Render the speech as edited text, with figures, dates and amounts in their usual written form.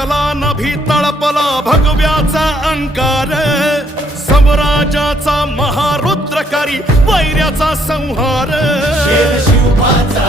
थकला नभी तळपला भगव्याचा अंकार, सम्राजाचा महारुद्रकारी वैर्याचा संहार. शेर शिवबाचा